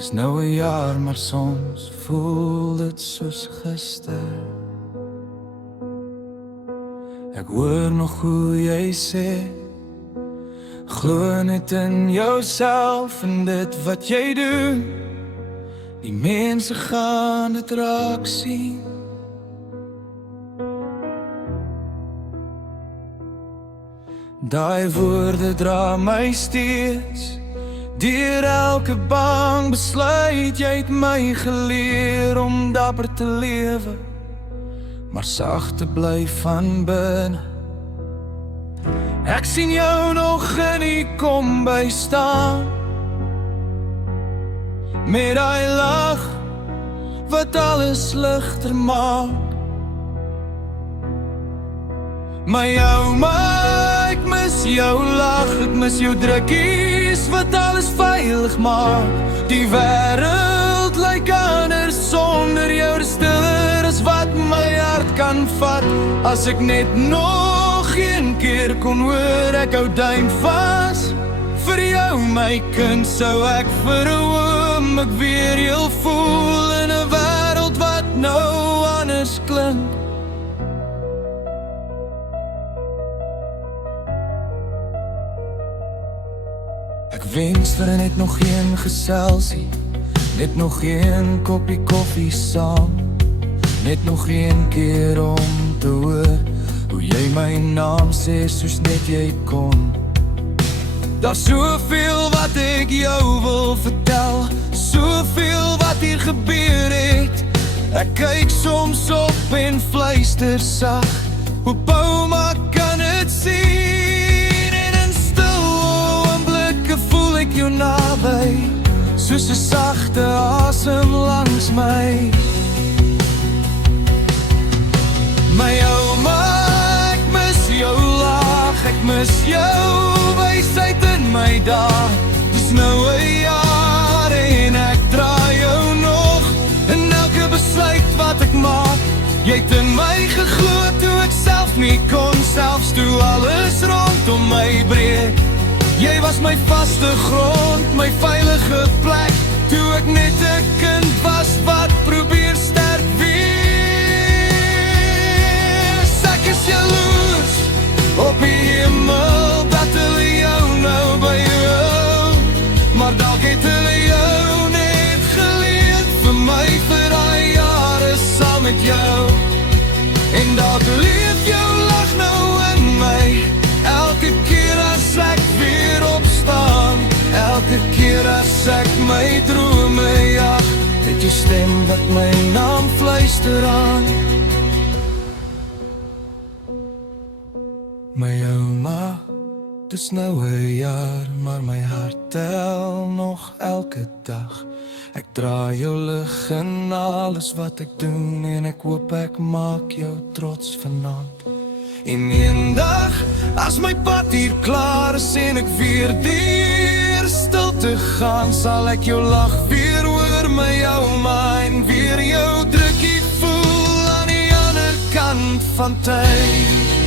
Dis nou 'n jaar, maar soms voel dit soos gister. Ek hoor nog hoe jy sê, glo net in jouself en dit wat jy doen. Die mense gaan dit raak sien. Daai woorde dra my steeds deur elke bang besluit. Jy het my geleer om dapper te lewe, maar sag te bly van binne. Ek sien jou nog in die kombuis staan, met daai lag wat alles ligter maak. Maar jou maak, ek mis jou lag, ek mis jou drukkies wat alles veilig maak. Die wêreld lyk anders sonder jou, dis stiller as wat my hart kan vat. As ek net nog een keer kon hoor, ek hou duim vas vir jou my kind, sou ek vir 'n oomblik weer heel voel in 'n wêreld wat nou anders klink. Ek wens vir net nog een geselsie, net nog een koppie koffie saam, net nog een keer om te hoor hoe jy my naam sê soos net jy kon. Daar's soveel wat ek jou wil vertel, soveel wat hier gebeur het. Ek kyk soms op en fluister sag, hoe ouma kan dit sien. En in stil oomblikke voel ek jou naby, soos 'n sagte asem langs my. My ouma, ek mis jou lag, ek mis jou wysheid in my dae. Dis nou 'n jaar en ek draai jou nog in elke besluit wat ek maak. Jy het in my geglo toe ek self nie kon, selfs toe alles rondom my breek. Jy was my vaste grond, my veilige plek, toe ek net 'n kind was wat probeer sterk wees. Ek is jaloers op die hemel dat hulle jou nou by jou, maar dalk het hulle jou net geleer vir my, vir daai jare saam met jou. En dalk leef jou lag nou in my, elke keer as ek weer opstaan, elke keer as ek my drome jag, het jou stem wat my naam fluister aan. My ouma, dis nou 'n jaar, maar my hart tel nog elke dag. Ek dra jou lig in alles wat ek doen, en ek hoop ek maak jou trots vanaand. En eendag, as my pad hier klaar is en ek weer deur stilte gaan, sal ek jou lag weer hoor, my ouma, en weer jou drukkie voel aan die ander kant van tyd.